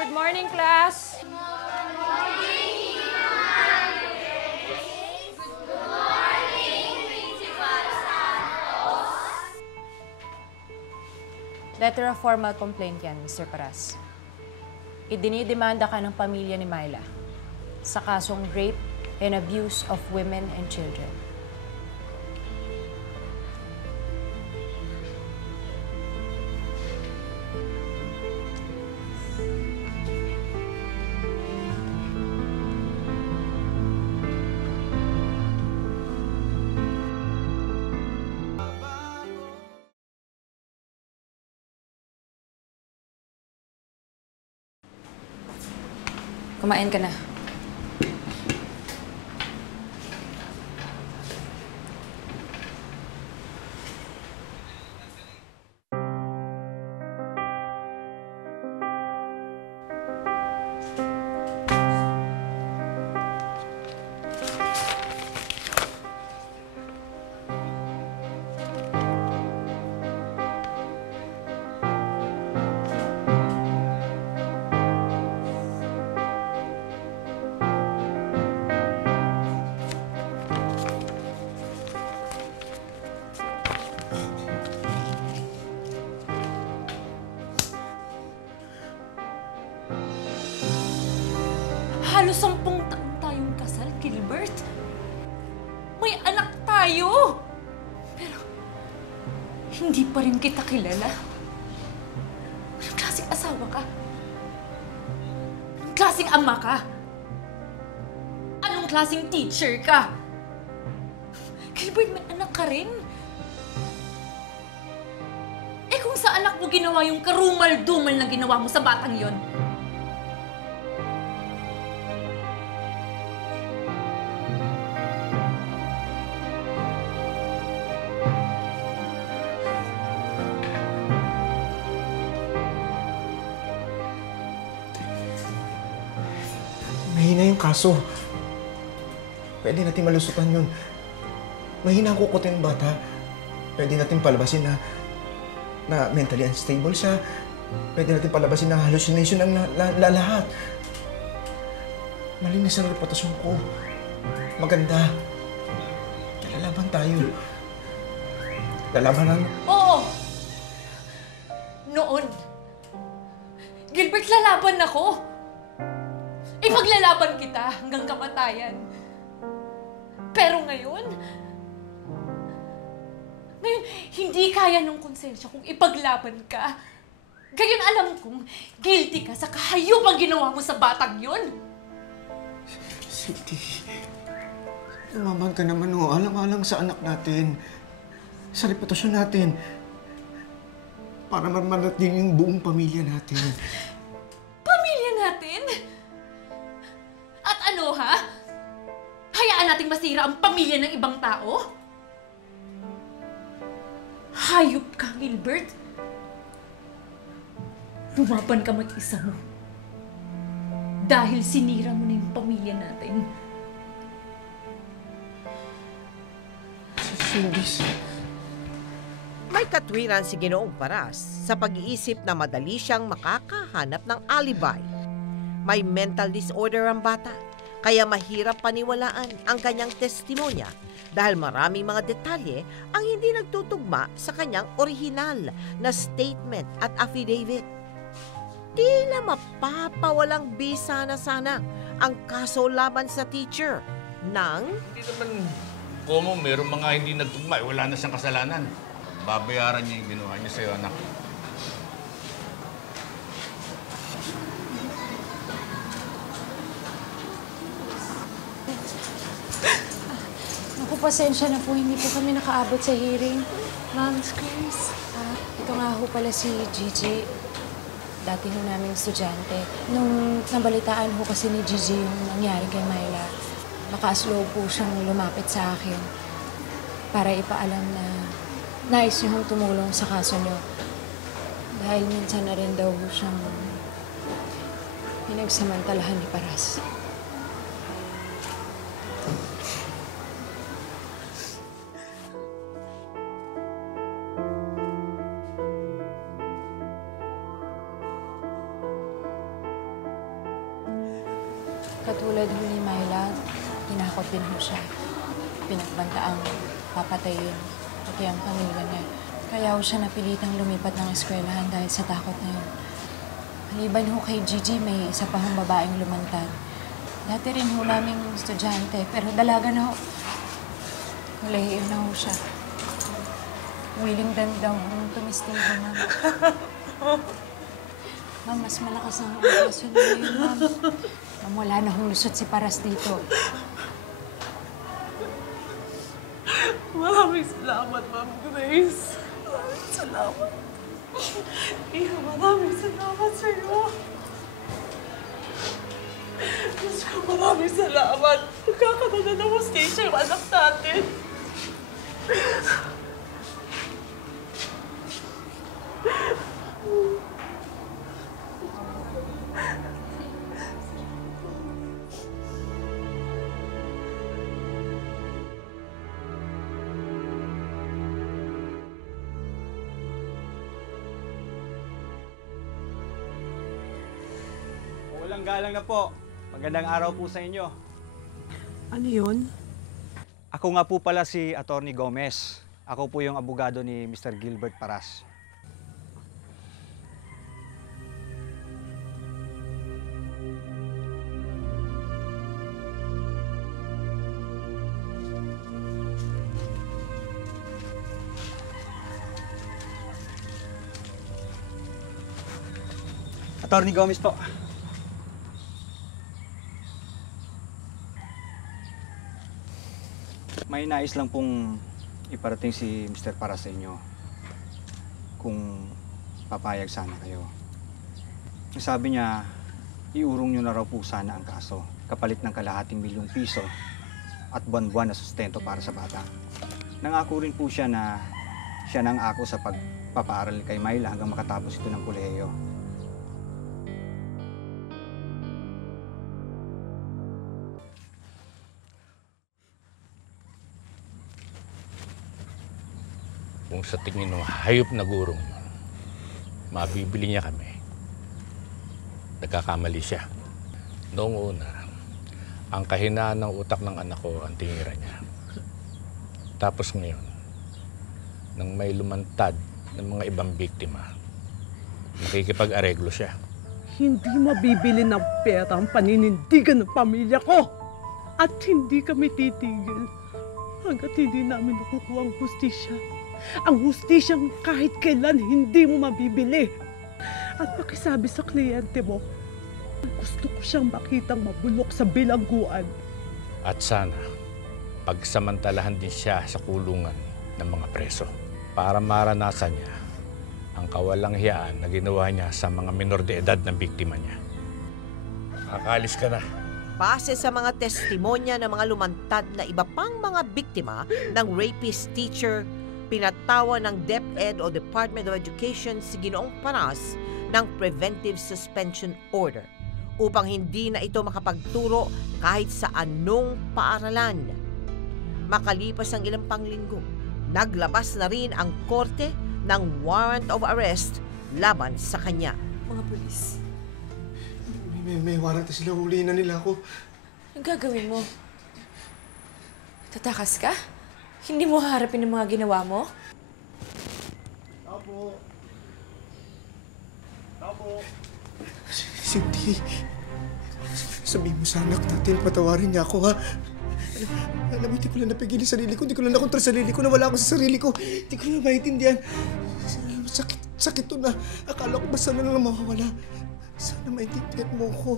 Good morning, class. Letter of formal complaint yan, Mr. Paras. Idinidemanda ka ng pamilya ni Myla sa kasong rape and abuse of women and children. Kumain ka na. Halos 10 taon tayong kasal, Gilbert. May anak tayo! Pero, hindi pa rin kita kilala. Anong klaseng asawa ka? Anong klaseng ama ka? Anong klaseng teacher ka? Gilbert, may anak ka rin. Eh kung sa anak mo ginawa yung karumal-dumal na ginawa mo sa batang yon. Mahina yung kaso. Pwede natin malusutan yun. Mahina ang kukutin ng bata. Pwede natin palabasin na mentally unstable siya. Pwede natin palabasin na hallucination ang lahat. Malinis ang reputasyon ko. Maganda. Lalaban tayo. Lalaban natin. Oo! Noon, Gilbert, lalaban ako. Ipaglalaban kita hanggang kamatayan. Pero ngayon, hindi kaya ng konsensya kung ipaglaban ka. Gayon alam kong guilty ka sa kahayop ang ginawa mo sa batang yun. Siti, lumaban ka naman o. Alang-alang sa anak natin. Sa reputasyon natin. Para manatili yung buong pamilya natin. Pamilya natin? At ano ha? Hayaan nating masira ang pamilya ng ibang tao? Hayop ka, Gilbert. Lumaban ka mag-isa mo. Dahil sinira mo na yung pamilya natin. Sindis. May katwiran si Ginoong Paras sa pag-iisip na madali siyang makakahanap ng alibi. May mental disorder ang bata, kaya mahirap paniwalaan ang kanyang testimonya dahil maraming mga detalye ang hindi nagtutugma sa kanyang orihinal na statement at affidavit. Tila mapapawalang bisa na sana ang kaso laban sa teacher ng... Hindi naman, Komo, mayroong mga hindi nagtugma. Wala na siyang kasalanan. Babayaran niya yung ginawa niya sa'yo, anak. Naku, pasensya na po. Hindi po kami nakaabot sa hearing. Ma'am, Chris. Ito nga ho pala si Gigi. Dati ho naming estudyante. Nung nabalitaan ho kasi ni Gigi yung nangyari kay Myla, naka-slow po siyang lumapit sa akin para ipaalam na nais niyo hong tumulong sa kaso niyo. Dahil minsan na rin daw ho siyang pinagsamantalahan ni Paras. Katulad ho ni Myla, tinakot din ho siya. Pinagbantaang papatayin, pati ang pamilya niya. Kaya ho siya napilitang lumipat ng eskwelahan dahil sa takot na yun. Maliban ho kay Gigi, may isa pa hong babaeng lumantad. Dati rin ho naming estudyante, pero dalaga na ho. Hulahiyo na ho siya. Willing din daw hong tumistigo, ma'am. Ma'am, mas malakas ang kaso niya yun, ma'am. Ma'am, wala na hong lusot si Paras dito. Maraming salamat, Ma'am Grace. Maraming salamat. Iha, maraming salamat sa iyo. Diyos ko, maraming salamat. Magkakaroon na ng hustisya yung anak natin. Walang galang na po. Magandang araw po sa inyo. Ano yun? Ako nga po pala si Atty. Gomez. Ako po yung abogado ni Mr. Gilbert Paras. Atty. Gomez po. May May nais lang pong iparating si Mr. para sa inyo. Kung papayag sana kayo. Sabi niya, iurong nyo na raw po sana ang kaso. Kapalit ng kalahating ₱1,000,000 at buwan-buwan na sustento para sa bata. Nangako rin po siya na siya nang ako sa pagpapaaral kay Myla hanggang makatapos ito ng kolehiyo. Kung sa tingin ng hayop na gurong yun, mabibili niya kami. Nagkakamali siya. Noong una, ang kahinaan ng utak ng anak ko ang tingira niya. Tapos ngayon, nang may lumantad ng mga ibang biktima, nakikipag-areglo siya. Hindi mabibili ng pera ang paninindigan ng pamilya ko. At hindi kami titigil hanggat hindi namin nakukuha ang hustisya. Ang hustisyang kahit kailan hindi mo mabibili. At pakisabi sa kliyente mo, gusto ko siyang makitang mabulok sa bilangguan. At sana, pagsamantalahan din siya sa kulungan ng mga preso para maranasan niya ang kawalang hiyaan na ginawa niya sa mga minor de edad na biktima niya. Makakalis ka na. Base sa mga testimonya ng mga lumantad na iba pang mga biktima ng rapist teacher, pinatawa ng DepEd o Department of Education si Ginoong Paras ng Preventive Suspension Order upang hindi na ito makapagturo kahit sa anong paaralan. Makalipas ang ilang panglinggo, naglabas na rin ang korte ng warrant of arrest laban sa kanya. Mga pulis, May warrant na sila. Huliin na nila ako. anong gagawin mo? Tatakas ka? Hindi mo haharapin ang mga ginawa mo? Apo. Cindy, sabihin mo sa anak natin, patawarin niya ako, ha? Alam mo, hindi ko lang napigilin sarili ko. Hindi ko lang nakontra sarili ko. Nawala ako sa sarili ko. Hindi ko lang maintindihan. Sakit to na. Akala ko basta na lang mawawala. Sana maintindihan mo ko.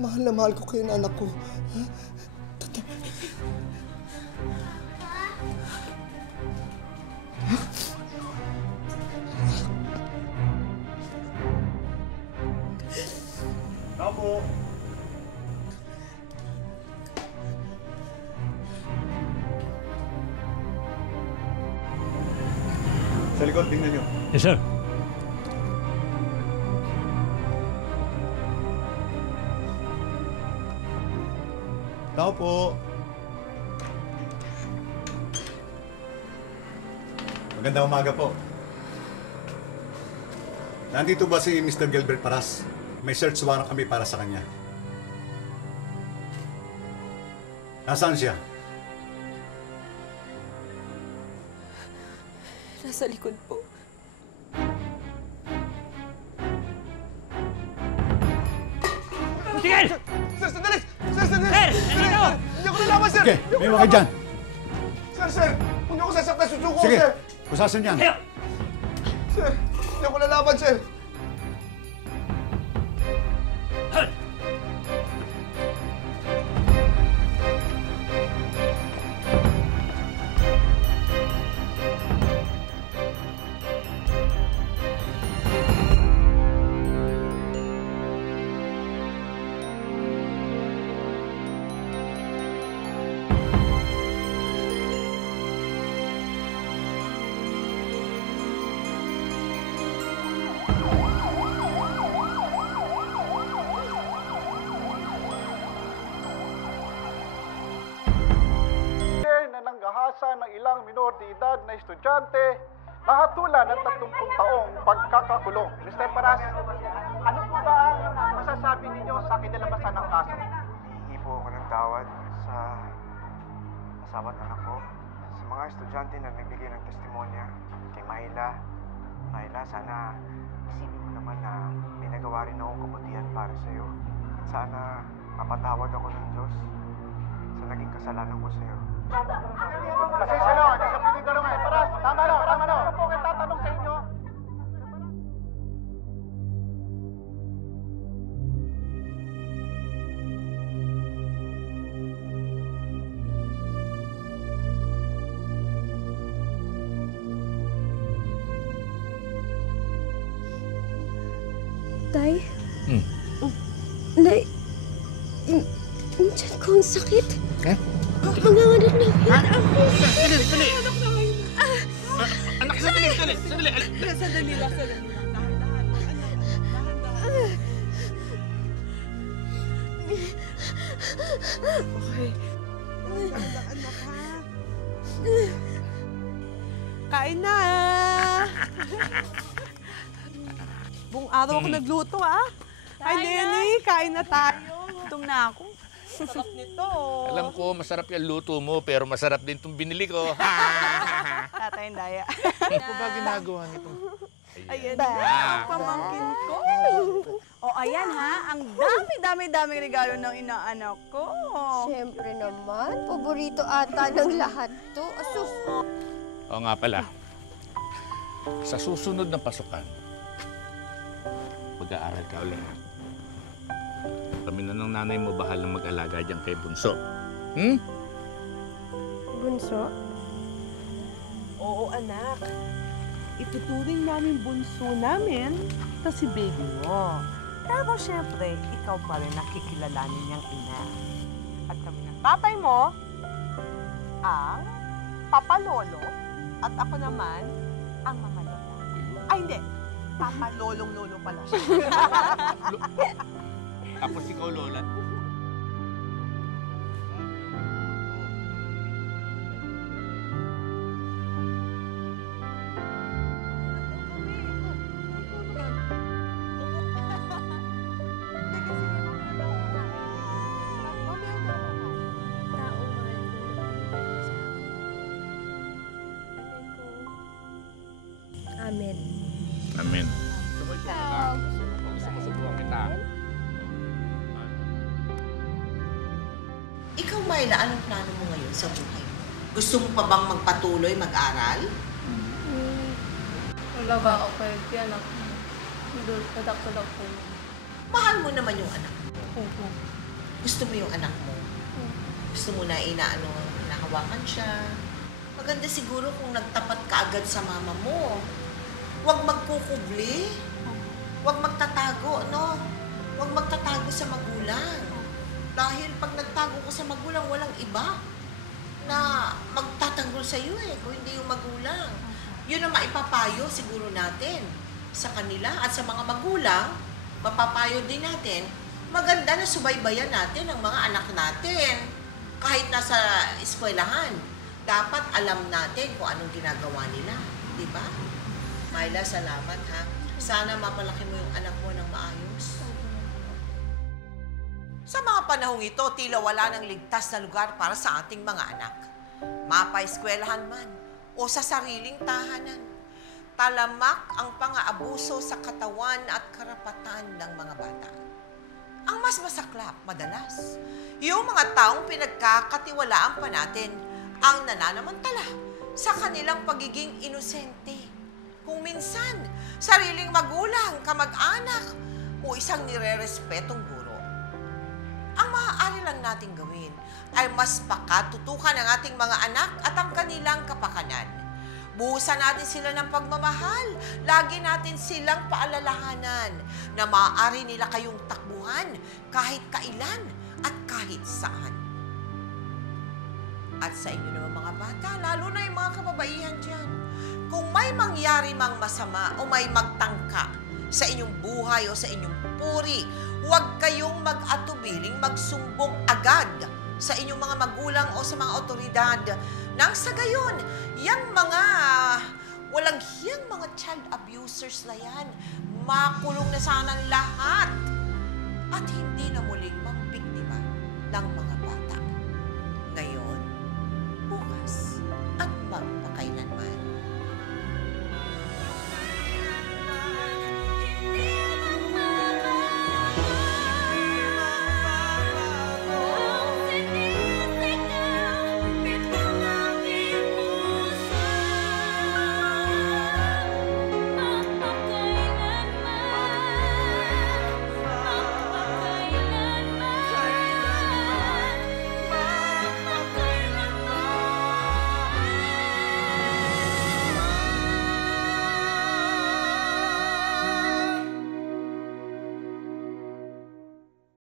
Mahal na mahal ko kayo na anak ko. Ha? Apo. Sa likod, tingnan nyo. Yes, sir. Tao po. Magandang umaga po. Nandito ba si Mr. Gilbert Paras? May search warrant kami para sa kanya. Nasaan siya? Nasa likod po. Tigil! Sir, sandali! Sir, sandali! Sir! Nandito! Hindi ako nalaman, sir! Sige, may mga dyan. Sir! Huwag niyo ako sasaktan. Susuko ko, Sige, sir! kusasan yan. Tayo! Sir, hindi ako lalaban, sir! Hold! na nanggahasan ng ilang minor de edad na estudyante na hatulan ng 30 taong pagkakakulong. Mr. Paras, ano po ba ang masasabi ninyo sa kinalabasan ng kaso? Hihingi po ako ng tawad sa asawa at anak ko, sa mga estudyante na nagbigay ng testimonya, kay Myla. Myla, sana isipin mo naman na may nagawa rin akong kabutihan para sa'yo. At sana mapatawad ako ng Diyos sa naging kasalanan ko sa'yo. Pasensya na, hindi sa piling tanong eh. Paras, tama na. Ano po ang tatanong sa inyo? Tay? Hmm. Nay, yung tiyan ko ang sakit. Eh? Manganganak na ako. Sandali! Anak, sandali! Sandali lang. Okay. Anak, ha? Kain na! Buong araw ako nagluto, ah. Ay, Nenny, kain na tayo. Gutom na ako. Sarap nito. Alam ko, masarap yung luto mo, pero masarap din itong binili ko. Tatay Daya. Ano po ba ginagawa nito? Ayan na, pamangkin ko. O ayan ha, ang dami-dami regalo ng inaanak ko. Siyempre naman, paborito ata ng lahat to. Asus! Oo nga pala. Sa susunod na pasukan, mag-aaral ka ulit. Kami na ng nanay mo bahala mag-alaga dyan kay Bunso. Hmm? Bunso? Oo, anak. Ituturing namin bunso namin ito si baby mo. Pero syempre, ikaw pa rin nakikilalanin niyang ina. At kami ng tatay mo, ang papalolo, at ako naman, ang mamalola. Ay, hindi. Papalolong-lolo pala siya. Tapos ikaw, Lola. Amen. Amen. Sumusubukan kita. Ikaw, Myla, anong plano mo ngayon sa buhay? Gusto mo pa bang magpatuloy mag-aral? Wala ba ako pwede, anak mo? Padak-padak po. Mahal mo naman yung anak mo. Opo. Gusto mo yung anak mo. Gusto mo na nahawakan siya. Maganda siguro kung nagtapat ka agad sa mama mo. Huwag magkukubli. Huwag magtatago, no? Huwag magtatago sa magulang. Dahil pag nagtago ka sa magulang, walang iba na magtatanggol sa iyo kung hindi yung magulang. Yun ang maipapayo siguro natin sa kanila at sa mga magulang, mapapayo din natin, maganda na subaybayan natin ang mga anak natin. Kahit nasa eskwelahan, dapat alam natin kung anong ginagawa nila. Di ba? Myla, salamat ha. Sana mapalaki mo yung anak mo ng maayos. Sa mga panahong ito, tila wala ng ligtas na lugar para sa ating mga anak. Mapa-eskwelahan man o sa sariling tahanan. Talamak ang pang-aabuso sa katawan at karapatan ng mga bata. Ang mas masaklap, madalas, yung mga taong pinagkakatiwalaan pa natin ang nananamantala sa kanilang pagiging inosente. Kung minsan, sariling magulang, kamag-anak, o isang nire-respetong guro. Ang maaari lang nating gawin ay mas pakatutukan ang ating mga anak at ang kanilang kapakanan. Buhusan natin sila ng pagmamahal. Lagi natin silang paalalahanan na maaari nila kayong takbuhan kahit kailan at kahit saan. At sa inyo naman mga bata, lalo na yung mga kababaihan dyan, kung may mangyari mang masama o may magtangka sa inyong buhay o sa inyong puri, huwag kayong mag-atubiling magsumbong agad sa inyong mga magulang o sa mga otoridad. Nang sa gayon, yung mga walang hiyang mga child abusers na yan, makulong na sana lahat at hindi na muling mambiktima ng mga bata.